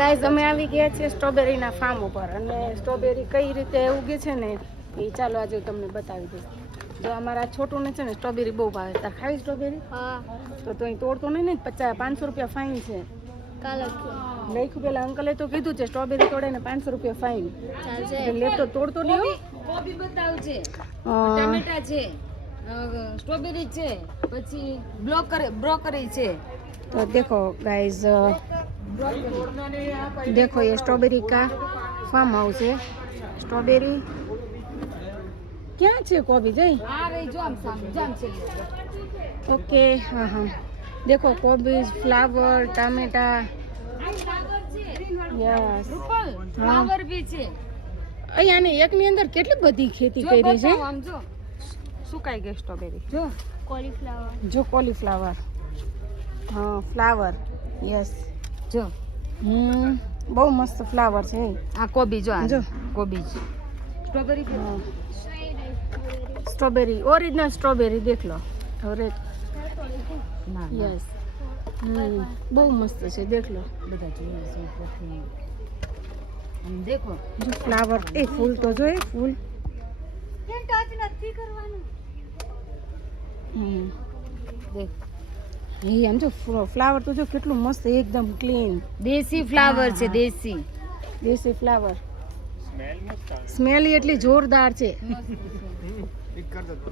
Guys અમે આવી ગયા છીએ સ્ટ્રોબેરીના ફાર્મ ઉપર અને સ્ટ્રોબેરી કઈ રીતે ઉગે છે ને એ ચાલો આજે તમને બતાવી દઈશ. જો અમારા છોટુને છે ને સ્ટ્રોબેરી બહુ ભાવે. તાર ખાવી સ્ટ્રોબેરી? હા. તો અહીં તોડતો નહીં ને 500 રૂપિયા ફાઇન છે. કાલે લખ્યું પેલા અંકલે તો કીધું છે સ્ટ્રોબેરી તોડે ને 500 રૂપિયા ફાઇન. ચાલશે. લેપટોપ તોડતો નહીં. કોબી બતાવજે, ટમેટા છે, સ્ટ્રોબેરી છે, પછી બ્રોકરી છે. तो देखो गाइस, देखो ये स्ट्रॉबेरी का फार्म हाउस है. स्ट्रॉबेरी क्या है कोबी जय? આ રહી જો આમ સામે જામ છે. ओके. हाँ हाँ देखो कोबीज, फ्लावर, टमेटा. यस રૂપલ ફ્લાવર બી છે. અહીંયા ને એકની અંદર કેટલી બધી ખેતી કરી છે. બતાવો આમ જો સુકાઈ ગઈ સ્ટ્રોબેરી. જો કોલીફ્લાવર. જો કોલીફ્લાવર. हाँ फ्लावर. यस જો બહુ મસ્ત ફ્લાવર છે. આ કોબી જો જો. કોબી છે. સ્ટ્રોબેરી स्ट्रॉबेरी ओरिजिनल स्ट्रॉबेरी देख लो. और ના यस બહુ મસ્ત છે. દેખ લો. બધા જોઈએ છે ઉપરથી. આમ દેખો જો ફ્લાવર એ ફૂલ તો જો એ ફૂલ. કેમ ટચ નથી કરવાનું? દેખ એ આમ જો ફ્લાવર તો જો કેટલું મસ્ત એકદમ ક્લીન દેશી ફ્લાવર છે. દેશી દેશી ફ્લાવર. સ્મેલ એટલી જોરદાર છે.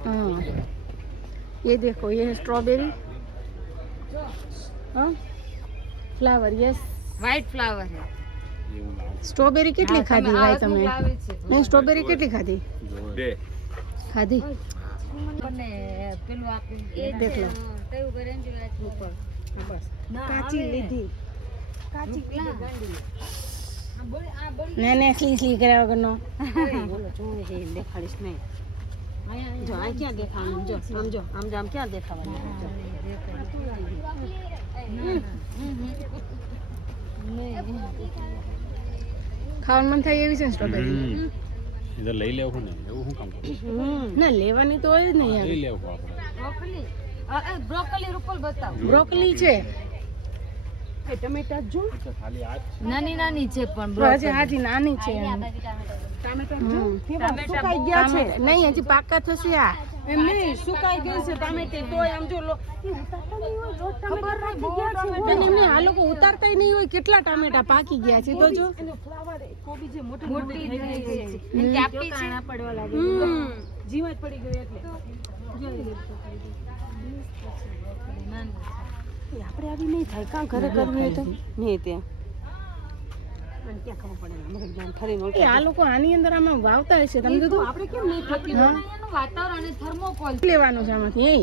हाँ ये देखो ये है स्ट्रॉबेरी. हाँ फ्लावर. यस વ્હાઈટ ફ્લાવર છે. સ્ટ્રોબેરી કેટલી ખાધી ભાઈ તમે? નહીં સ્ટ્રોબેરી કેટલી ખાધી? 2 ખાધી. મને પેલું આપી એ દેખ લો. કયું કરે ને ઉપર બસ કાચી લીધી. કાચી ને ને સ્લી કર્યા વગરનો. બોલો જોઈ છે દેખાડીશ નહીં. જો આ ક્યાં દેખાવાનું? જો સમજો આમ જો આમ ક્યાં દેખાવાનું? ખાવાનું મન થાય એવી છે ને સ્ટ્રોબેરી. इधर લઈ લેવું ને એવું શું કામ કરું ના લેવાની તો હોય જ ને યાર. લઈ લેવું આપણે બ્રોકલી બ્રોકલી રૂપલ બતાવ. બ્રોકલી છે. એ ટમેટા જો તો ખાલી આ જ નાની નાની છે પણ હજી હાજી નાની છે. ટામેટા સુકાઈ ગયા છે. નહીં હજી પાકા થશે. આ એમ નહીં સુકાઈ ગઈ છે ટામેટી તોય આમ જો ખબર નહીં બહુ પણ એમને આ લોકો ઉતારતા નહીં હોય કેટલા ટામેટા પાકી ગયા છે. તો જો કોબી જે મોટી થઈ ગઈ છે એ કાપી છે પડવા લાગે જીવ જ પડી ગયો એટલે આપણે આવી નહીં થાય કાં ઘરે કરવી હોય તો નહીં ત્યાં મને ક્યાં ખબર પડે મગજ જાન ફરીને એ આ લોકો આની અંદર આમાં વાવતા હશે. તમે કીધું આપણે કેમ નહીં થતી એનું વાતાવરણ અને થર્મોકોલ લેવાનું છે આમાંથી. એ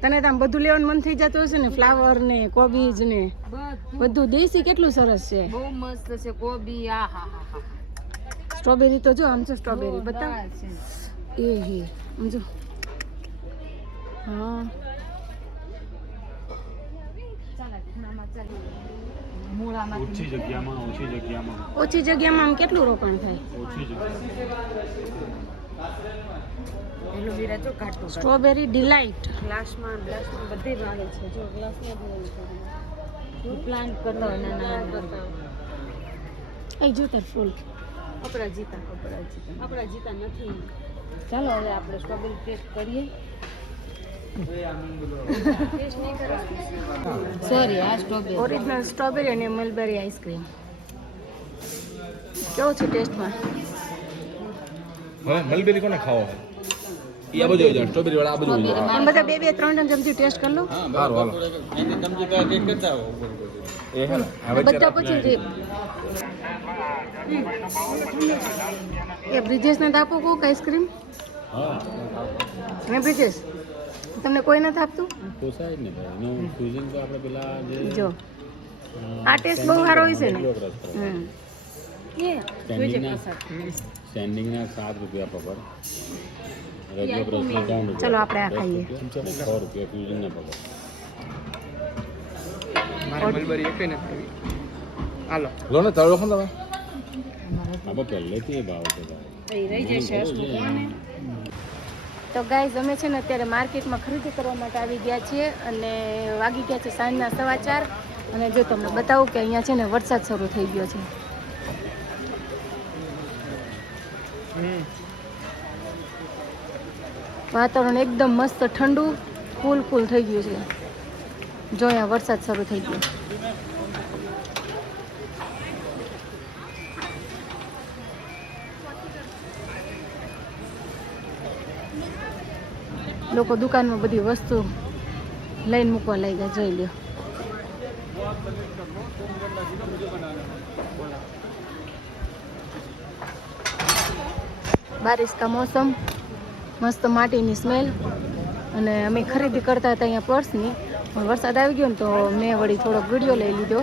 તને તો આમ બધું લેવાનું મન થઈ જતું હશે ને. ફ્લાવર ને કોબીજ ને બધું દેશી કેટલું સરસ છે. બહુ મસ્ત છે કોબી. આ હા હા હા સ્ટ્રોબેરી તો જો આમ છે સ્ટ્રોબેરી બતાવ. એ હે આમ જો. હા ઓછી જગ્યામાં ઓછી જગ્યામાં આમ કેટલું રોકાણ થાય. ઓછી જગ્યા એલોવેરા જો કાઢતો સ્ટ્રોબેરી ડિલાઇટ. ગ્લાસમાં બધી વાળે છે જો ગ્લાસમાં પ્લાન્ટ કરતા હોય નાના એ જો તાર ફૂલ. આપણા જીતા નથી. ચાલો હવે આપણે સ્ટ્રોબેરી ટેસ્ટ કરીએ. સોરી આ સ્ટ્રોબેરી ઓરિજિનલ સ્ટ્રોબેરી અને મલબેરી આઈસ્ક્રીમ કેવો છે ટેસ્ટમાં? હા મલબેરી કોને ખાવો ઈ આ બધું સ્ટ્રોબેરી વાળા આ બધું પણ બધા બે બે ત્રણ ચમચી ટેસ્ટ કરી લો. હારું હાલો એ હે બધા પછી જે એ બ્રિજેશ ને આપો કોક આઈસ્ક્રીમ. હા હે બ્રિજેશ તમને કોઈ નથી આપતું? પોસાય જ ને ભાઈ એનું ફ્યુઝિંગ તો આપણે પેલા જે જો આ ટેસ્ટ બહુ સારો હોય છે ને. સ્ટેન્ડિંગ ના 7 રૂપિયા પકડ રેગ્યુલર પ્રાઇસ ના 9 ચલો આપણે આ ખાઈએ. 6 રૂપિયા ફ્યુઝિંગ ના પકડ મારે મલબરી એક ને હાલો લો ને તળો ખાન તમે આપણે પહેલેથી ભાવ છે રહી જશે. તો ગાઈઝ અમે છે ને અત્યારે માર્કેટમાં ખરીદી કરવા માટે આવી ગયા છીએ અને વાગી ગયા છે સાંજના 4:15 અને જો તમને બતાવું કે અહીંયા છે ને વરસાદ શરૂ થઈ ગયો છે. વાતાવરણ એકદમ મસ્ત ઠંડુ કુલ થઈ ગયું છે. જો અહીંયા વરસાદ શરૂ થઈ ગયો. લોકો દુકાનમાં બધી વસ્તુ લઈને મૂકવા લાગ્યા. જોઈ લ્યો. બારિશ કા મોસમ, મસ્ત માટીની સ્મેલ. અને અમે ખરીદી કરતા હતા અહીંયા પર્સની, પણ વરસાદ આવી ગયો ને તો મેં વળી થોડોક વિડીયો લઈ લીધો.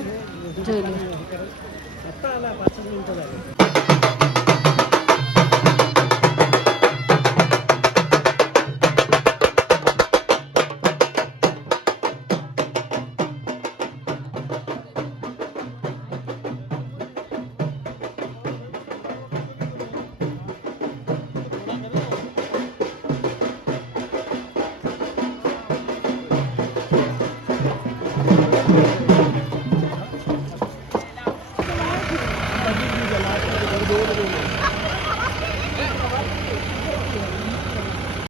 જોઈ લો.